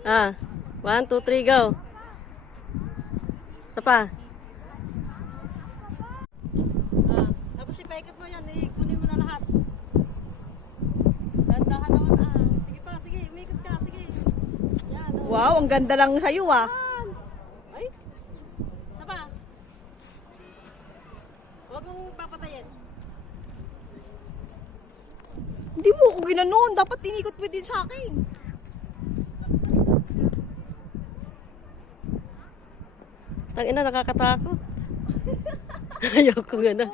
Ah, 1, 2, 3, go. Isa pa. Tapos ipaikot mo yan, kunin mo na lahat. Dahan-dahan naman Sige pa, sige, umikot ka, sige. Yan, Wow, ang ganda lang sa'yo ah. Ay, isa pa. Huwag mong papatayin. Hindi mo ako ginanon. Dapat tinikot mo din sa akin. Tangina, nakakatakot. Ayoko nga na.